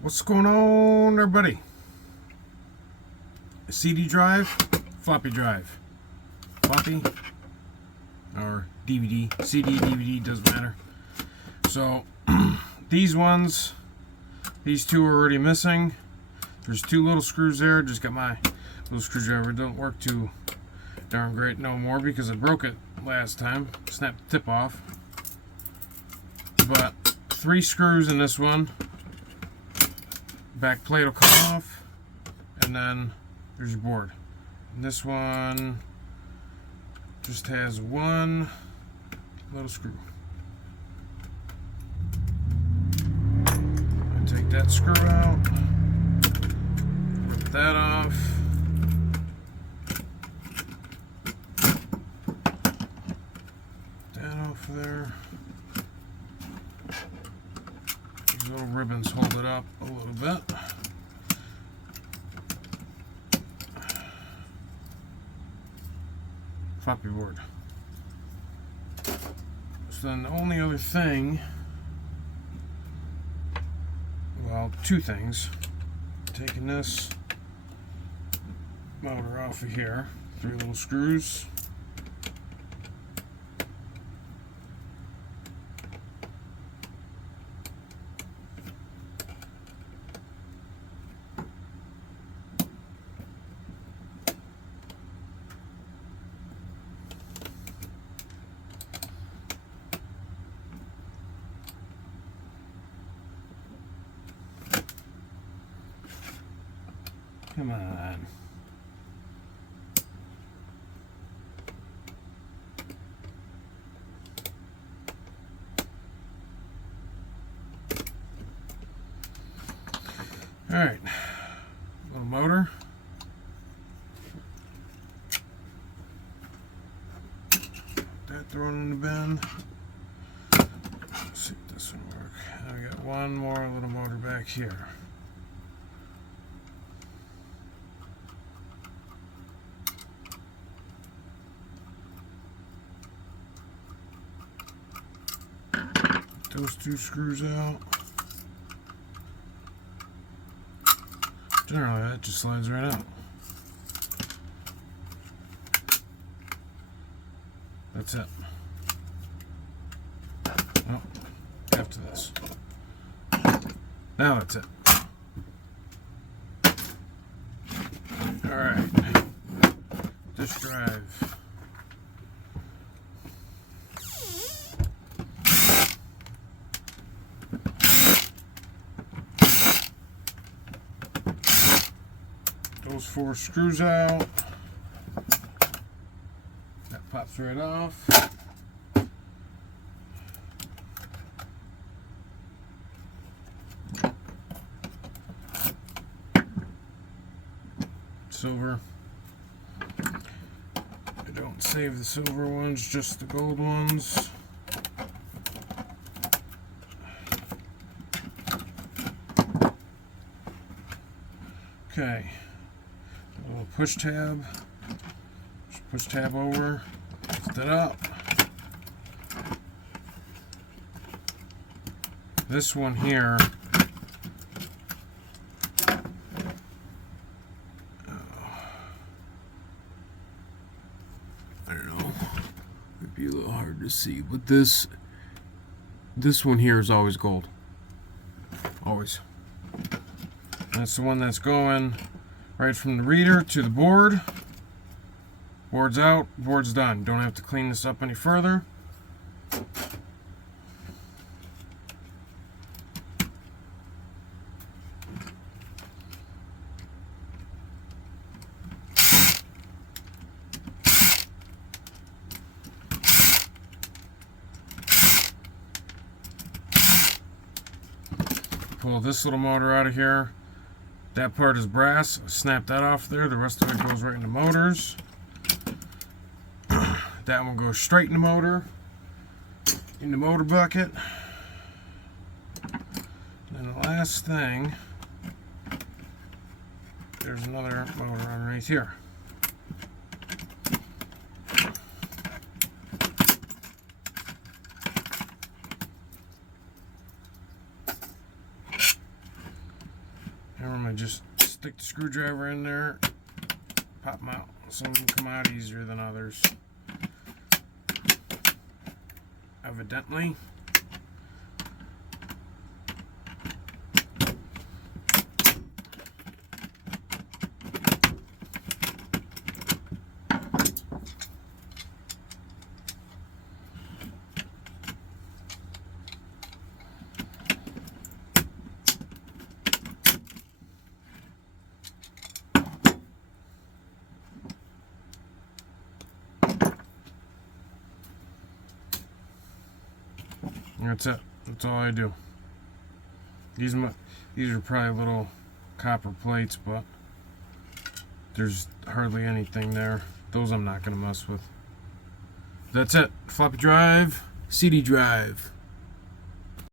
What's going on, everybody? CD drive, floppy drive, floppy or DVD, CD, DVD, doesn't matter. So these ones, these two are already missing. There's two little screws there. Just got my little screwdriver. It don't work too darn great no more because I broke it last time. Snapped the tip off. But 3 screws in this one. Back plate will come off, and then there's your board. And this one just has one little screw. I take that screw out, rip that off. That off there. These little ribbons hold it up a little bit. Floppy board. So then the only other thing, well, 2 things. Taking this motor off of here, 3 little screws. Come on. All right, little motor. That thrown in the bin. Let's see if this will work. I got one more little motor back here. Those 2 screws out. Generally, that just slides right out. That's it. Oh, after this. Now that's it. Alright. Disk drive. Those 4 screws out. That pops right off. Silver. I don't save the silver ones, just the gold ones. Okay. A little push tab. Just push tab over, lift it up. This one here, I don't know, might be a little hard to see, but this one here is always gold. Always. That's the one that's going right from the reader to the board. Board's out, board's done. Don't have to clean this up any further. Pull this little motor out of here. That part is brass. Snap that off there. The rest of it goes right in the motors. That one goes straight in the motor, in the motor bucket. And the last thing, there's another motor underneath here. And I'm going to just stick the screwdriver in there, pop them out. Some come out easier than others, evidently. That's it. That's all I do. These are probably little copper plates, but there's hardly anything there. Those I'm not going to mess with. That's it. Floppy drive, CD drive.